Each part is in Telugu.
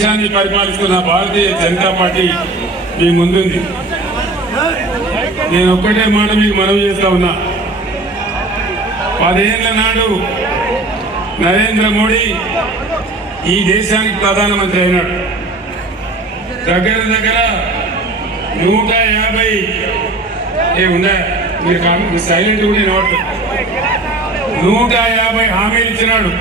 దేశాన్ని పరిపాలిస్తున్న భారతీయ జనతా పార్టీ మీ ముందుంది. నేను ఒక్కటే మాట మీకు మనవి చేస్తా ఉన్నా. 10 ఏళ్ల నాడు నరేంద్ర మోడీ ఈ దేశానికి ప్రధానమంత్రి అయినాడు. దగ్గర 150 ఉందా మీరు సైలెంట్ కూడా నోట్ 150 హామీలు ఇచ్చినాడు.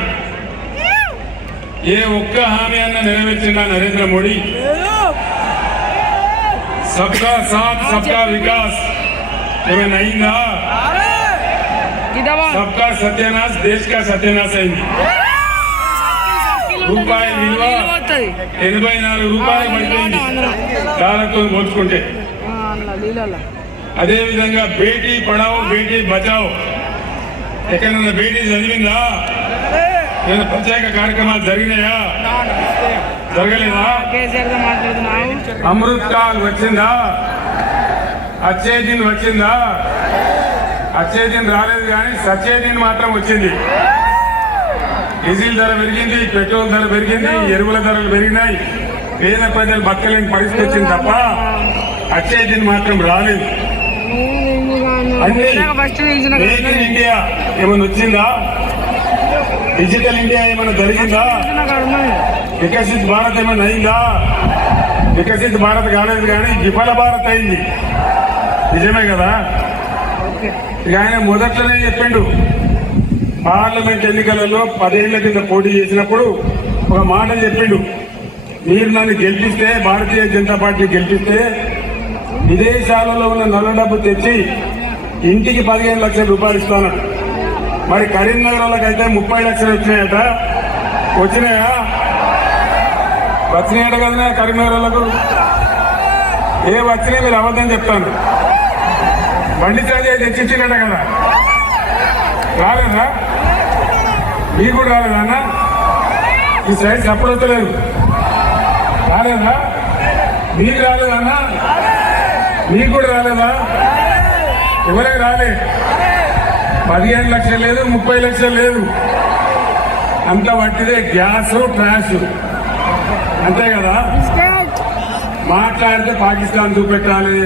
ఏ ఒక్క హామీ అన్న నెరవేర్చిందా నరేంద్ర మోడీ? సబ్కా సాత్ సబ్కా వికాస్ ఏమైనా అయిందా? సబ్కా సత్యనాశ్ దేశ్ కా సత్యనాశ్ అయింది. రూపాయి విలువ 84 రూపాయలు పడిపోయింది డాలర్తో పోల్చుకుంటే. అదేవిధంగా బేటీ పడావో బేటీ బచావో ఎక్కడన్నా బేటీ చదివిందా? ఏమైనా ప్రత్యేక కార్యక్రమాలు జరిగినాయా? జరగలేదా? అమృత్ కాల్ వచ్చిందా? అచ్చే దిన్ వచ్చిందా? అచ్చే దిన్ రాలేదు కానీ సచ్చే దిన్ మాత్రం వచ్చింది. డీజిల్ ధర పెరిగింది, పెట్రోల్ ధర పెరిగింది, ఎరువుల ధరలు పెరిగినాయి. పేద ప్రజలు బతకలేని పరిస్థితి వచ్చింది తప్ప అచ్చే దిన్ మాత్రం రాలేదు. మేక్ ఇన్ ఇండియా ఏమైనా వచ్చిందా? డిజిటల్ ఇండియా ఏమైనా జరిగిందా? వికసిత్ భారత్ ఏమైనా అయిందా? వికసిత్ భారత్ కాలేదు కానీ విఫల భారత్ అయింది. నిజమే కదా? ఇక ఆయన మొదట్లోనే చెప్పిండు. పార్లమెంట్ ఎన్నికలలో 10 ఏళ్ల కింద పోటీ చేసినప్పుడు ఒక మాట చెప్పిండు. మీరు నన్ను గెలిపిస్తే, భారతీయ జనతా పార్టీ గెలిపిస్తే విదేశాలలో ఉన్న నల్ల డబ్బు తెచ్చి ఇంటికి 15 లక్షల రూపాయలు ఇస్తాను. మరి కరీంనగర్ వాళ్ళకైతే 30 లక్షలు వచ్చినాయట. వచ్చినాయా? వచ్చినాయట కదా కరీంనగర్ వాళ్ళకు. ఏ వచ్చినాయి మీరు అబద్ధం చెప్తాను. బండి సాజీ తెచ్చిచ్చినట కదా. రాలేదా? మీకు కూడా రాలేదా అన్న? ఈ సైడ్ సపోర్ట్ లేదు. రాలేదా? మీకు రాలేదా అన్న? మీకు కూడా రాలేదా? ఎవరికి రాలే. 15 లక్షలు లేదు, 30 లక్షలు లేదు. అంత వట్టిదే గ్యాస్ ట్రాష్. అంతే కదా? మాట్లాడితే పాకిస్తాన్ చూపెట్టాలి.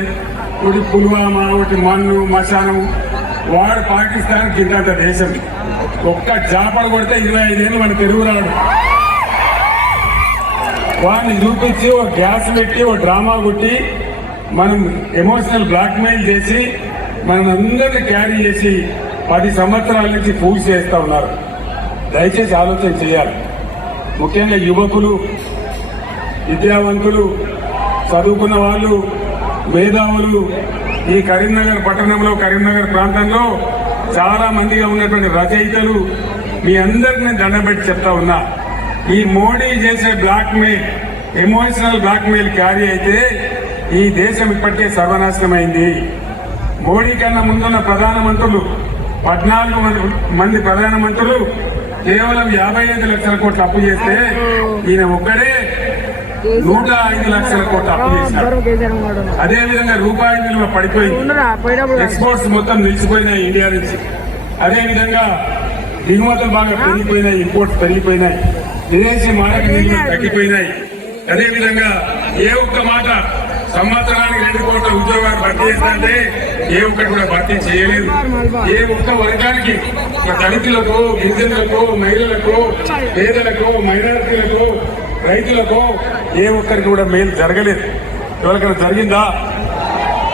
ఒకటి పుల్వామా, ఒకటి మన్ను మశానం. వాడు పాకిస్తాన్ కింద దేశం. ఒక్క జాపడు కొడితే 25 ఏళ్ళు మన తెలుగు రాడు. వాడిని చూపించి ఒక గ్యాస్ పెట్టి ఒక డ్రామా కొట్టి మనం ఎమోషనల్ బ్లాక్మెయిల్ చేసి మనం అందరినీ క్యారీ చేసి 10 సంవత్సరాల నుంచి పూర్తి చేస్తా ఉన్నారు. దయచేసి ఆలోచన చేయాలి. ముఖ్యంగా యువకులు, విద్యావంతులు, చదువుకున్న వాళ్ళు, మేధావులు ఈ కరీంనగర్ పట్టణంలో, కరీంనగర్ ప్రాంతంలో చాలా మందిగా ఉన్నటువంటి రచయితలు మీ అందరికి నేను దండం పెట్టి చెప్తా ఉన్నా. ఈ మోడీ చేసే బ్లాక్మెయిల్, ఎమోషనల్ బ్లాక్మెయిల్ క్యారీ అయితే ఈ దేశం ఇప్పటికే సర్వనాశనమైంది. మోడీ కన్నా ముందున్న ప్రధానమంత్రులు 14 మంది ప్రధానమంత్రులు కేవలం 55 లక్షల కోట్ల అప్పు చేస్తే ఈయన ఒక్కడే 105 లక్షల కోట్ల అప్పు చేశారు. అదేవిధంగా రూపాయి విలువ పడిపోయింది. ఎక్స్పోర్ట్స్ మొత్తం నిలిచిపోయినాయి ఇండియా నుంచి. అదేవిధంగా దిగుమతులు బాగా పెరిగిపోయినాయి, ఇంపోర్ట్స్ పెరిగిపోయినాయి, విదేశీ మారక నిల్వలు తగ్గిపోయినాయి. అదేవిధంగా ఏ ఒక్క మాట సంవత్సరానికి 2 కోట్ల ఉద్యోగాలు భర్తీ చేస్తాంటే ఏ ఒక్కటి కూడా భర్తీ చేయలేదు. ఏ ఒక్క వర్గానికి, దళితులకు, గిరిజనులకు, మహిళలకు, పేదలకు, మైనారిటీలకు, రైతులకు ఏ ఒక్కరికి కూడా మేలు జరగలేదు. ఎవరికైనా జరిగిందా?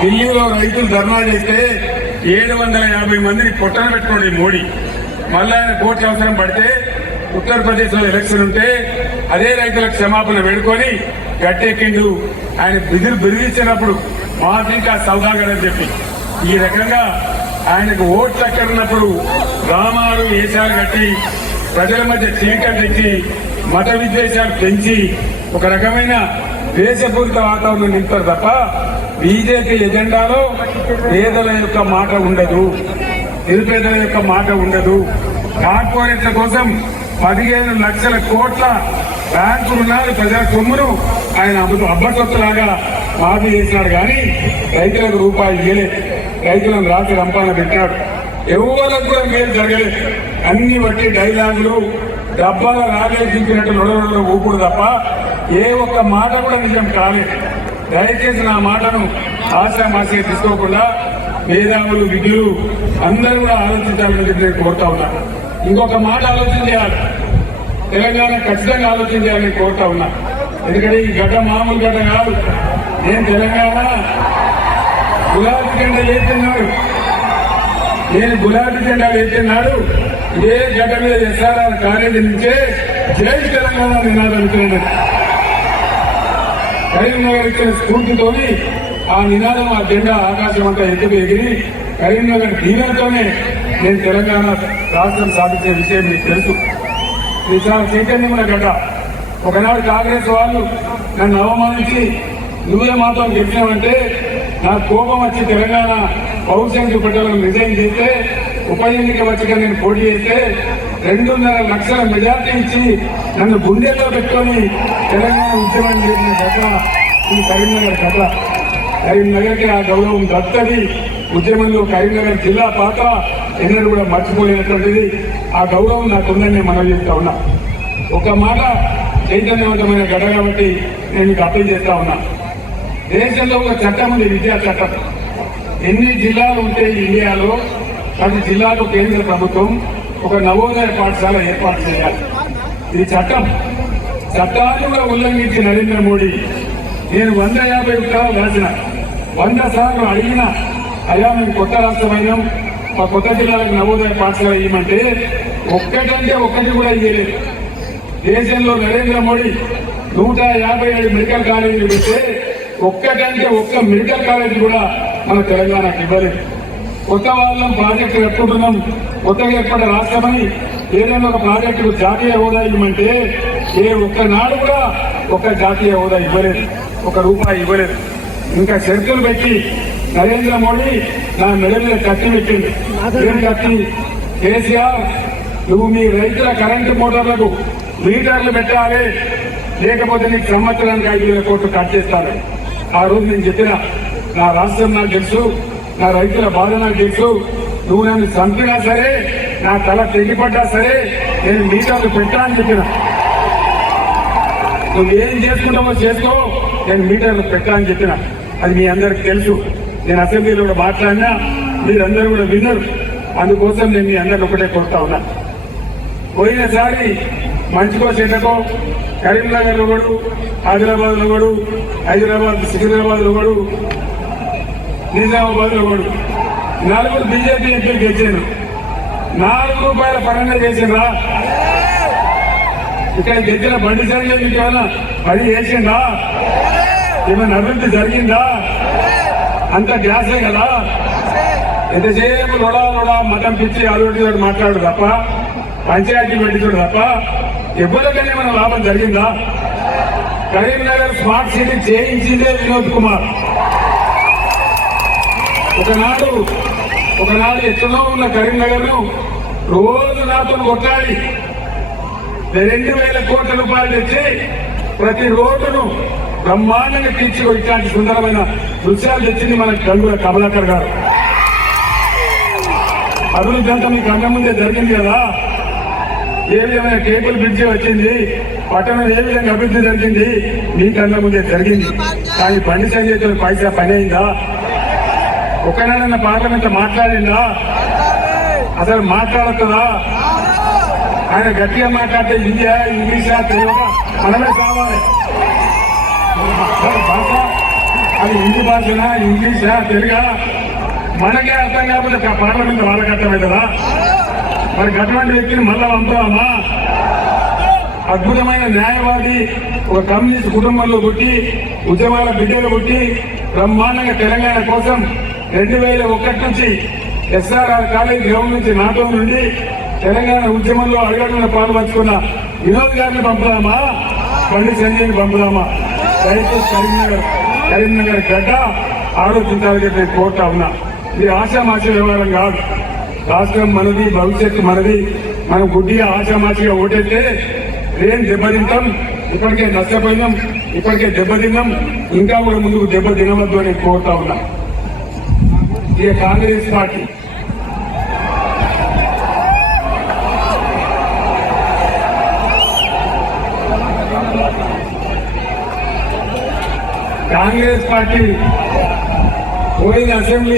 ఢిల్లీలో రైతులు ధర్నా చేస్తే 750 మందిని పొట్టన పెట్టుకోండి మోడీ. మళ్ళీ ఆయన కోర్టు అవసరం పడితే ఉత్తరప్రదేశ్ లో ఎలక్షన్ ఉంటే అదే రైతులకు క్షమాపణ వేడుకొని గట్టెక్కిండు. ఆయన బిరిగించినప్పుడు మాకు ఇంకా సౌదాగర్ అని చెప్పి ఈ రకంగా ఆయనకు ఓట్లు ఎక్కడున్నప్పుడు గ్రామాలు వేషాలు కట్టి ప్రజల మధ్య చీకలు తెచ్చి మత విద్వేషాలు పెంచి ఒక రకమైన దేశపూరిత వాతావరణం నింపారు తప్ప బీజేపీ ఎజెండాలో పేదల యొక్క మాట ఉండదు, నిరుపేదల యొక్క మాట ఉండదు. కార్పొరేట్ల కోసం 15 లక్షల కోట్ల బ్యాంకు రుణాలు ప్రజల సొమ్మును ఆయన అబ్బసొత్తులాగా మాఫీ చేసినాడు. కానీ రైతులకు రూపాయి ఇవ్వలేదు. రైతులను రాత్రి రంపాన పెట్టాడు. ఎవరికి కూడా మేలు జరగలేదు. అన్ని బట్టి డైలాగులు, డబ్బాల రాగేసించినట్టు నొడలో ఊపుడు తప్ప ఏ ఒక్క మాట కూడా నిజం కాలేదు. దయచేసి నా మాటను ఆశామాసిగా తీసుకోకుండా మేధావులు విద్యులు అందరూ కూడా ఆలోచించాలని చెప్పి నేను కోరుతా ఉన్నా. ఇంకొక మాట ఆలోచన చేయాలి, తెలంగాణ ఖచ్చితంగా ఆలోచన చేయాలని కోరుతా ఉన్నా. ఎందుకంటే ఈ గడ్డ మామూలు గడ్డ కాదు. నేను తెలంగాణ గులాబీ జెండా లేపుతున్నాడు, నేను గులాబీ జెండా లేపుతున్నాడు. ఇదే గడ్డ మీద ఎస్ఆర్ఆర్ కాలేజీ నుంచే జై తెలంగాణ నినాదం ఇచ్చినాడు. కరీంనగర్ ఇచ్చిన స్ఫూర్తితోని ఆ నినాదం, ఆ జెండా ఆకాశం అంతా ఎత్తుకు ఎగిరి కరీంనగర్ దీవెనతోనే నేను తెలంగాణ రాష్ట్రం సాధించే విషయం మీకు తెలుసు. ఇది చాలా చైతన్యమైన గడ్డ. ఒకనాడు కాంగ్రెస్ వాళ్ళు నన్ను అవమానించి నువ్వే మాతో గెలిచావంటే నాకు కోపం వచ్చి తెలంగాణ పౌరుషం చూపెట్టాలని రిజైన్ చేస్తే, ఉప ఎన్నిక వచ్చి నేను పోటీ చేస్తే 2.5 లక్షల మెజార్టీ ఇచ్చి నన్ను గుండెల్లో పెట్టుకొని తెలంగాణ ఉద్యమం చేసిన గడ్డ ఈ కరీంనగర్ గడ్డ. కరీంనగర్కి ఆ గౌరవం దత్తది. ఉద్యమంలో కరీంనగర్ జిల్లా పాత్ర ఎన్నడూ కూడా మర్చిపోలేనటువంటిది. ఆ గౌరవం నాకుందని నేను మనవి చేస్తా ఉన్నా. ఒక మాట చైతన్యవంతమైన గడ్డ కాబట్టి నేను మీకు అప్పీల్ చేస్తా ఉన్నా. దేశంలో ఒక చట్టం ఉంది, విద్యా చట్టం. ఎన్ని జిల్లాలు ఉంటే ఇండియాలో ప్రతి జిల్లాలో కేంద్ర ప్రభుత్వం ఒక నవోదయ పాఠశాల ఏర్పాటు చేయాలి. ఇది చట్టం. చట్టాన్ని కూడా ఉల్లంఘించి నరేంద్ర మోడీ నేను 150 ఉత్తరాలు రాసిన, 100 సార్లు అడిగిన, అయ్యా మేము కొత్త రాష్ట్రమైనాం, మా కొత్త జిల్లాలకు నవోదయ పాఠశాల ఇవ్వమంటే ఒక్కటంటే ఒక్కటి కూడా ఇవ్వలేదు. దేశంలో నరేంద్ర మోడీ 157 మెడికల్ కాలేజీలు పెడితే ఒక్కటంటే ఒక్క మెడికల్ కాలేజీ కూడా మన తెలంగాణకు ఇవ్వలేదు. కొత్త వాళ్ళం ప్రాజెక్టు కట్టుకుంటున్నాం, కొత్తగా ఏర్పడే రాష్ట్రమని ఏదైనా ఒక ప్రాజెక్టుకు జాతీయ హోదా ఇవ్వమంటే ఏ ఒక్కనాడు కూడా ఒక జాతీయ హోదా ఇవ్వలేదు, ₹1 ఇవ్వలేదు. ఇంకా షరతులు పెట్టి నరేంద్ర మోడీ నా మెడ మీద కత్తి పెట్టింది. ఏం కత్తి? కేసీఆర్ నువ్వు మీ రైతుల కరెంటు మోటార్లకు మీటర్లు పెట్టాలి, లేకపోతే నీకు సంవత్సరానికి 5,000 కోట్లు కట్ చేస్తాను. ఆ రోజు నేను చెప్పిన నా రాష్ట్రం నాకు తెలుసు, నా రైతుల బాధ నాకు తెలుసు, నువ్వు నన్ను చంపినా సరే, నా తల తెగిపడ్డా సరే నేను మీటర్లు పెట్టా అని చెప్పిన. నువ్వు ఏం చేసుకుంటావో చేసుకో, నేను మీటర్లు పెట్టా అని చెప్పిన. అది మీ అందరికి తెలుసు. నేను అసెంబ్లీలో కూడా మాట్లాడినా, మీరందరూ కూడా విన్నారు. అందుకోసం నేను మీ అందరిని ఒకటే కొడతా ఉన్నా. పోయినసారి మంచికో చెడ్డకో కరీంనగర్లో కూడా, ఆదిలాబాద్లో కూడా, హైదరాబాద్ సికింద్రాబాద్లో కూడా, నిజామాబాద్లో కూడా 4 బీజేపీ ఎంపీలు గెలిచాను. ₹4 పరంగా చేసిండ్రా? ఇక్కడ గెలిచిన బండి సంజయ్ మీకు ఏమైనా పని చేసిందా? ఏమైనా అభివృద్ధి జరిగిందా? అంత గ్యాసే కదా. ఎంతసేపు లొడా మతం పిచ్చి అభివృద్ధి మాట్లాడు తప్ప, పంచాయతీ పెట్టించుడు తప్ప ఎవరికైనా ఏమైనా లాభం జరిగిందా? కరీంనగర్ స్మార్ట్ సిటీ చేయించిందే వినోద్ కుమార్. ఒకనాడు ఎక్కడో ఉన్న కరీంనగర్ ను రోజు నాతో కొట్టాలి. 2,000 కోట్ల రూపాయలు తెచ్చి ప్రతి రోడ్డును బ్రహ్మాండంగా తీర్చి ఇట్లాంటి సుందరమైన దృశ్యాలు తెచ్చింది మన గంగుల కమలాకర్ గారు. అభివృద్ధి అంతా మీకు కళ్ళ ముందే జరిగింది కదా. ఏ విధమైన కేబుల్ బ్రిడ్జి వచ్చింది, పట్టణం ఏ విధంగా అభివృద్ధి జరిగింది మీ కళ్ళ ముందే జరిగింది. కానీ బండి సంజయ్ పైసా పని అయిందా? ఒకనాడన్న పార్లమెంట్ మాట్లాడిందా? అసలు మాట్లాడుతుందా? ఆయన గట్టిగా మాట్లాడితే హిందీయా, ఇంగ్లీషా, తెలుగుగా మనమే కావాలి. భాష అది హిందీ భాషనా, ఇంగ్లీషా, తెలుగా మనకే అర్థం కాకపోతే పార్లమెంట్ వాళ్ళకి అర్థమవుతుందా? మరి అటువంటి వ్యక్తిని మళ్ళా పంపుదామా? అద్భుతమైన న్యాయవాది, ఒక కమ్యూనిస్ట్ కుటుంబంలో పుట్టి, ఉద్యమాల బిడ్డలు పుట్టి, బ్రహ్మాండంగా తెలంగాణ కోసం 2001 నుంచి ఎస్ఆర్ఆర్ కాలేజ్ గ్రౌండ్ నుంచి నాటో నుండి తెలంగాణ ఉద్యమంలో అడుగడుగున పాల్పంచుకున్న వినోద్ గారిని పంపుదామా, బండి సంజయ్ని పంపుదామా? దయచేసి కరీంనగర్ గడ్డ ఆలోచించాలని చెప్పి కోరుతా ఉన్నా. ఇది ఆశామాషి వ్యవహారం కాదు. రాష్ట్రం మనది, భవిష్యత్తు మనది. మనం గుడ్డిగా ఆశామాషిగా ఓటేస్తే ఏం దెబ్బతింటాం? ఇప్పటికే నష్టపోయినాం, ఇప్పటికే దెబ్బతిన్నాం, ఇంకా కూడా ముందుకు దెబ్బ తినవద్దు అని కోరుతా ఉన్నా. ये कांग्रेस पार्टी కాంగ్రెస్ పార్టీ పోయిన అసెంబ్లీ